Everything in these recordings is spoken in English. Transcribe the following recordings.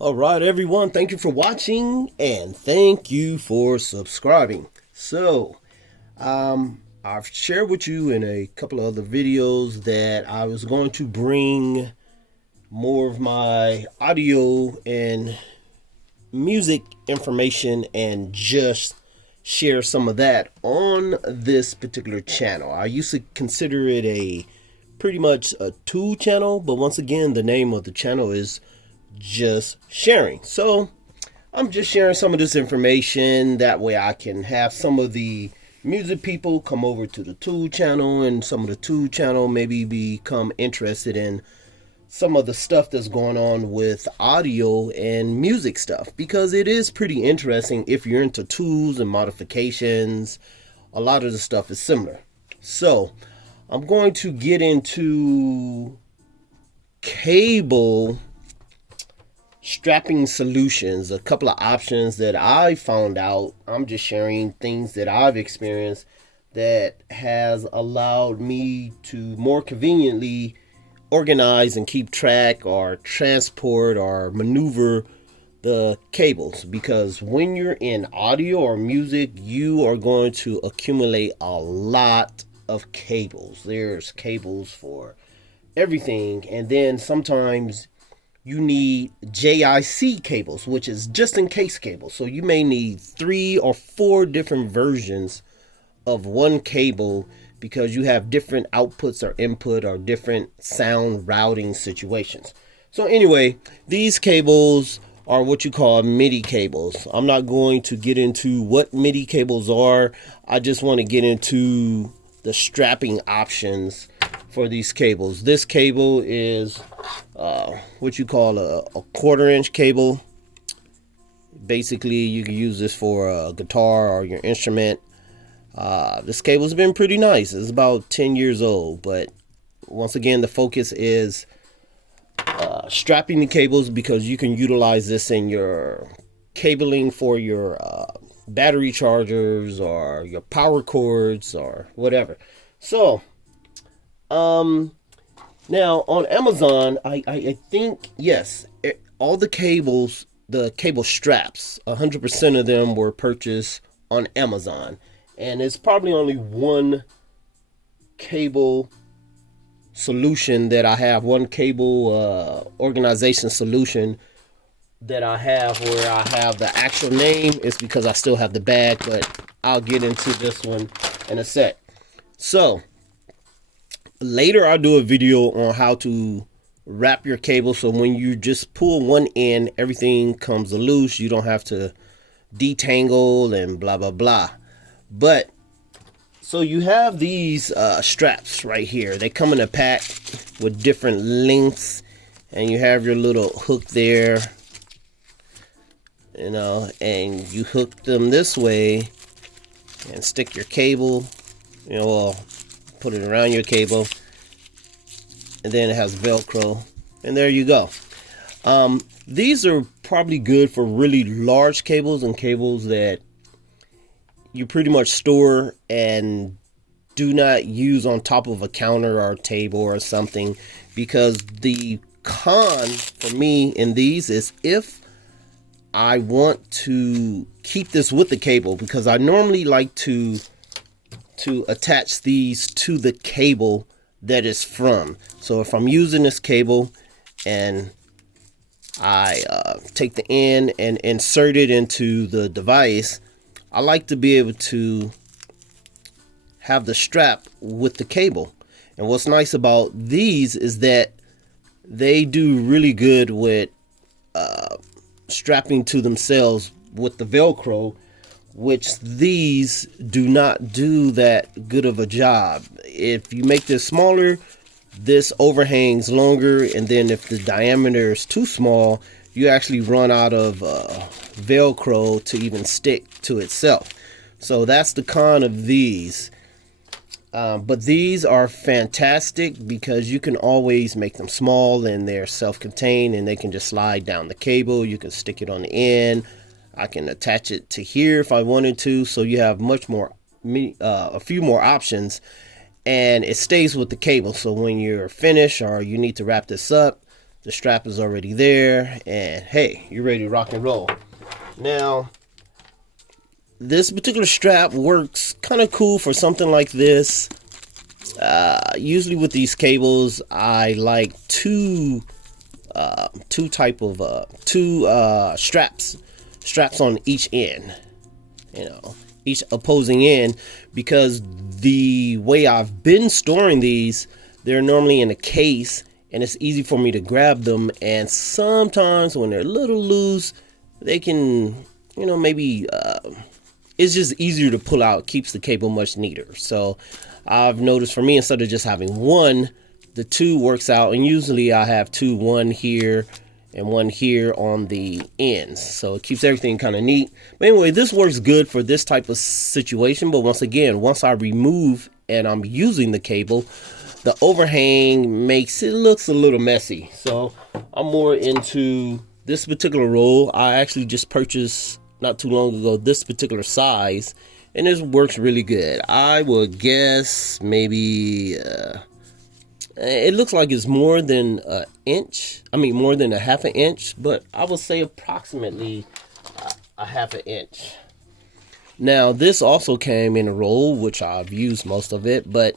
All right, everyone. Thank you for watching and thank you for subscribing. I've shared with you in a couple of other videos that I was going to bring more of my audio and music information and just share some of that on this particular channel. I used to consider it a pretty much a tool channel, but once again, the name of the channel is just sharing. So I'm just sharing some of this information. That way I can have some of the music people come over to the tool channel, and some of the tool channel maybe become interested in some of the stuff that's going on with audio and music stuff, because it is pretty interesting. If you're into tools and modifications, a lot of the stuff is similar. So I'm going to get into cable strapping solutions, a couple of options that I found out. I'm just sharing things that I've experienced that has allowed me to more conveniently organize and keep track or transport or maneuver the cables, because when you're in audio or music, you are going to accumulate a lot of cables. There's cables for everything, and then sometimes you need JIC cables, which is just in case cables. So you may need 3 or 4 different versions of one cable because you have different outputs or input or different sound routing situations. So anyway, these cables are what you call MIDI cables. I'm not going to get into what MIDI cables are. I just want to get into the strapping options for these cables. This cable is what you call a 1/4 inch cable. Basically, you can use this for a guitar or your instrument. This cable's been pretty nice. It's about 10 years old, but once again, the focus is strapping the cables, because you can utilize this in your cabling for your battery chargers or your power cords or whatever. So now on Amazon, I think, yes, all the cables, the cable straps, 100% of them were purchased on Amazon. And it's probably only one cable solution that I have, one cable organization solution that I have where I have the actual name. It's because I still have the bag, but I'll get into this one in a sec. So later I'll do a video on how to wrap your cable, so when you just pull one end, everything comes loose. You don't have to detangle and blah blah blah. But so you have these straps right here. They come in a pack with different lengths, and you have your little hook there, and you hook them this way and stick your cable, put it around your cable, and then it has Velcro, and there you go. These are probably good for really large cables and cables that you pretty much store and do not use on top of a counter or a table or something, because the con for me in these is if I want to keep this with the cable, because I normally like to attach these to the cable that is from. So if I'm using this cable and I take the end and insert it into the device, I like to be able to have the strap with the cable. And what's nice about these is that they do really good with strapping to themselves with the Velcro, which these do not do that good of a job. If you make this smaller, this overhangs longer, and then if the diameter is too small, you actually run out of Velcro to even stick to itself. So that's the con of these. But these are fantastic because you can always make them small, and they're self-contained, and they can just slide down the cable. You can stick it on the end. I can attach it to here if I wanted to. So you have a few more options, and it stays with the cable. So when you're finished or you need to wrap this up, The strap is already there, and hey, you're ready to rock and roll. Now, this particular strap works kind of cool for something like this. Usually with these cables, I like two straps on each end, each opposing end, because the way I've been storing these, they're normally in a case, and it's easy for me to grab them. And sometimes when they're a little loose, they can, maybe it's just easier to pull out. Keeps the cable much neater. So I've noticed for me, instead of just having one, the two works out. And usually I have two, one here and one here on the ends. So it keeps everything kind of neat. But anyway, this works good for this type of situation. But once again, once I remove and I'm using the cable, the overhang looks a little messy. So I'm more into this particular roll. I actually just purchased not too long ago this particular size, and this works really good. I would guess maybe it looks like it's more than an inch. More than a half an inch, but I would say approximately a half an inch. Now, this also came in a roll, which I've used most of it, but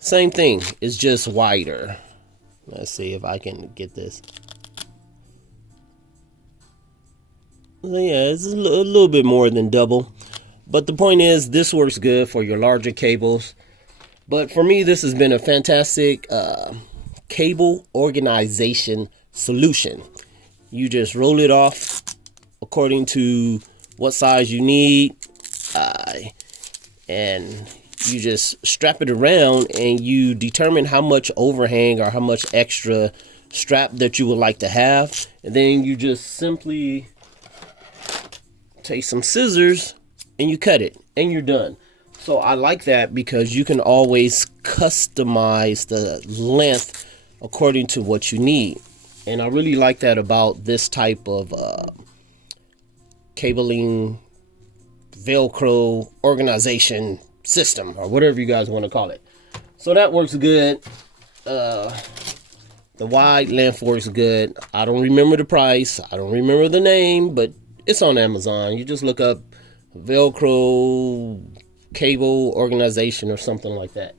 same thing, it's just wider. Let's see if I can get this. Yeah, it's a little bit more than double. But the point is, this works good for your larger cables. But for me, this has been a fantastic cable organization solution. You just roll it off according to what size you need. And you just strap it around, and you determine how much overhang or how much extra strap that you would like to have. And then you just simply take some scissors and you cut it, and you're done. So I like that because you can always customize the length according to what you need. And I really like that about this type of cabling Velcro organization system, or whatever you guys want to call it. So that works good. The wide length works good. I don't remember the price. I don't remember the name, but it's on Amazon. You just look up Velcro cable organization or something like that.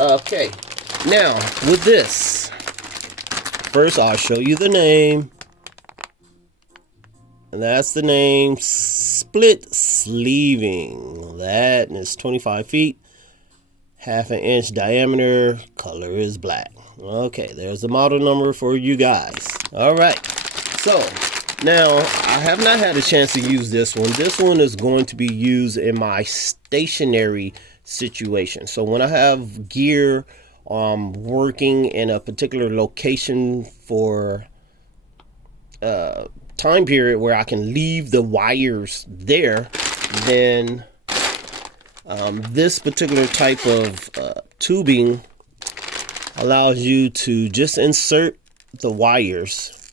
Okay, now with this, first I'll show you the name. And that's the name, split sleeving. That is 25 feet, half an inch diameter, color is black. Okay, there's the model number for you guys. All right, so now I have not had a chance to use this one. This one is going to be used in my stationary situation. So when I have gear working in a particular location for time period where I can leave the wires there, then this particular type of tubing allows you to just insert the wires,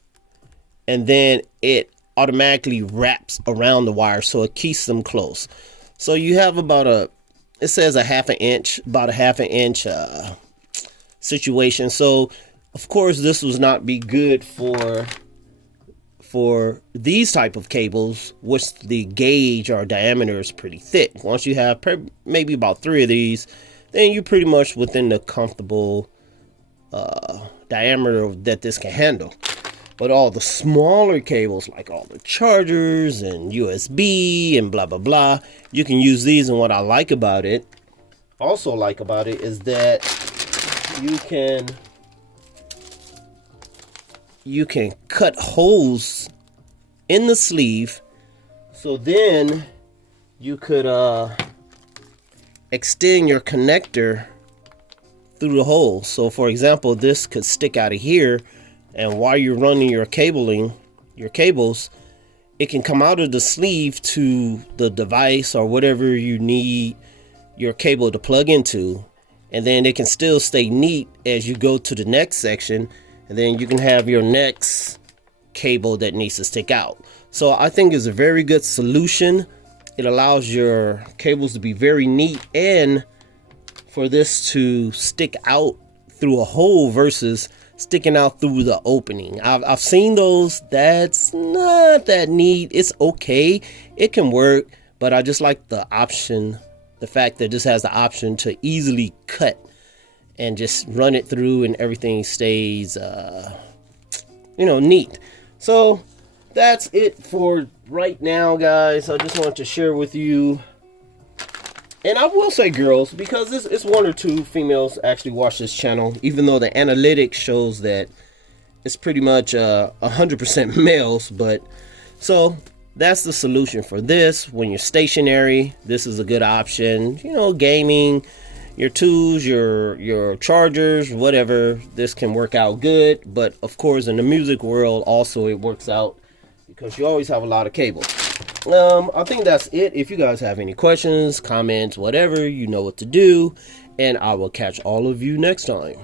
and then it automatically wraps around the wire, so it keeps them close. So you have about it says a half an inch situation. So of course this would not be good for these type of cables, which the gauge or diameter is pretty thick. Once you have maybe about 3 of these, then you're pretty much within the comfortable diameter that this can handle. But all the smaller cables, like all the chargers and USB and blah blah blah, you can use these. And what I like about it, is that you can cut holes in the sleeve, so then you could extend your connector through the hole. So for example, this could stick out of here, and while you're running your cables, it can come out of the sleeve to the device or whatever you need your cable to plug into, and then it can still stay neat as you go to the next section, and then you can have your next cable that needs to stick out. So I think it's a very good solution. It allows your cables to be very neat, and for this to stick out through a hole versus sticking out through the opening. I've seen those. That's not that neat. It's okay. It can work, but I just like the option, the fact that this has the option to easily cut and just run it through and everything stays, neat. So that's it for right now, guys. I just wanted to share with you. And I will say girls, because it's one or two females actually watch this channel, even though the analytics shows that it's pretty much 100% males. But so that's the solution for this. When you're stationary, this is a good option. Gaming, your tools, your chargers, whatever, this can work out good. But of course, in the music world, also it works out because you always have a lot of cable. I think that's it. If you guys have any questions, comments, whatever, you know what to do. And I will catch all of you next time.